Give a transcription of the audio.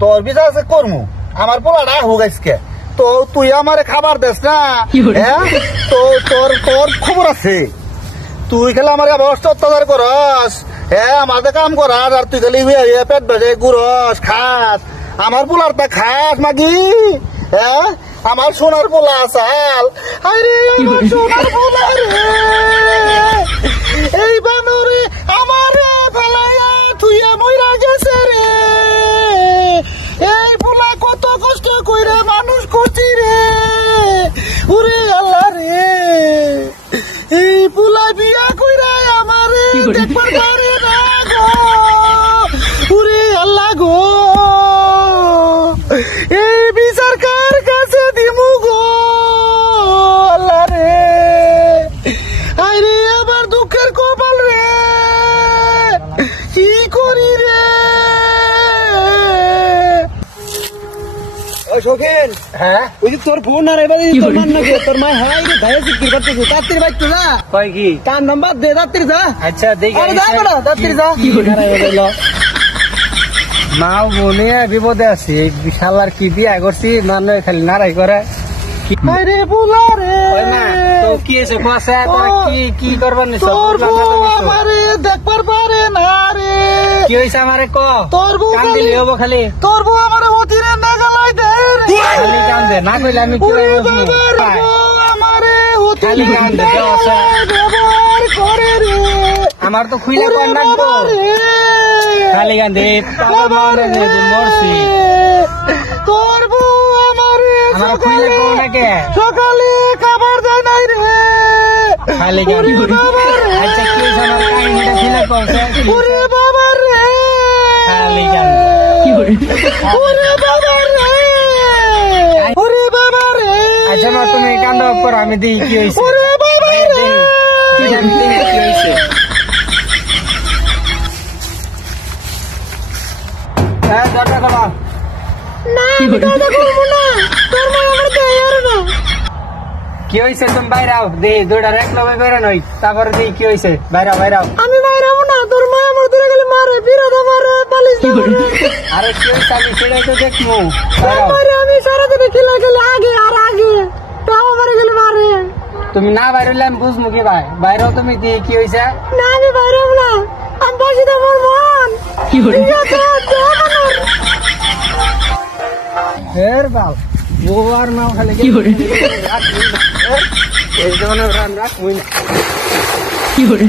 তোর বিচার আছে করমু আমার পোলাটা হোক আজকে তো তুই আমারে খাবার দেস না হ্যাঁ তো তোর তোর খবর আছে তুই খেলে আমার অবস্থা অত্যাচার করস হ্যাঁ আমাদের কাম করাস আর তুই খালি পেট বেজে গুরস খাস আমার পোলার তা খাস মাগি হ্যাঁ আমার সোনার পোলা চাল আরে আমার সোনার পোলা রে এই বানরে আমারে ফেলাইয়া তুইয়া মইরা গেছে রে এই পোলা কত কষ্ট কইরা মানুষ করছি রে ওরে আল্লাহ রে এই পোলা বিয়া কইরা আমারে দেখবার পারে না গো ওরে আল্লাহ গো এই বিচার কার কাছে দিমু গো আল্লাহ রে আরে আমার দুঃখের কপাল রে কি করি রে শোকেন হ্যাঁ ওই যে তোর ফোন আর এবার তোর মান নাকি তোর মা হাই রে ভাই জিজ্ঞেস করতেছে তাড়াতাড়ি বাইক তো যা কই কি কান নাম্বার দে তাড়াতাড়ি যা আচ্ছা দেখি আরে যা বড় তাড়াতাড়ি যা কি করে মাও বলে বিপদে আছি এই বিশালার কি দিয়া করছি মানে খালি নারাই করে আরে বুলা রে ওই মা তো কি এসে কোসে তোর কি করবার নি তোর আমারে দেখবার পারে না রে কি হইছে আমারে ক তোর বউ কান্দিলি হবো খালি তোর বউ আমারে হতিরে না গালাই দে খালি কান্দে না কইলে আমি কি আমারে হতিরে কান্দে ব্যবহার করে রে আমার তো খুইলা কোন রাখবো খালি কান্দে বাবা মারে যে মরছি তোর বউ আমারে আমার খুইলা কোন নাকি সকালে খাবার দেয় নাই রে খালি কান্দে আচ্ছা কি হইছে আমার কাহিনীটা ছিলা কোসে ওরে বাবা রে খালি কান্দে কি করে ওরে বাবা রে ওরে বাবা রে আচ্ছা মা তুমি কান্দো পর আমি দেই কি হইছে ওরে বাবা রে কি জানি কি হইছে হ্যাঁ দরজা খোলো না দরজা খুলবো না তোর মা আমার দেয়ার না কি হইছে তুমি বাইরে আও দে দুইটা এক লগে করে নই তারপরে দেই কি হইছে বাইরে আও আমি বাইরে আবো না তোর মা আমার ধরে গেলে মারে বিরোধ মারে পালিশ আরে কি হইছে আমি সেটাই তো দেখমু আরে আমি সারা দিন খেলা খেলে আগে আর আগে তাও মারে গেলে মারে তুমি না বাইরে হইলে আমি বুঝমু কি ভাই বাইরে তুমি দি কি হইছে না আমি বাইরে হবো না আমি বসে তো আমার মন কি হইছে হের বাল ওর নাও খালি কি করে এই জন্য রান রাখ মুই কি করে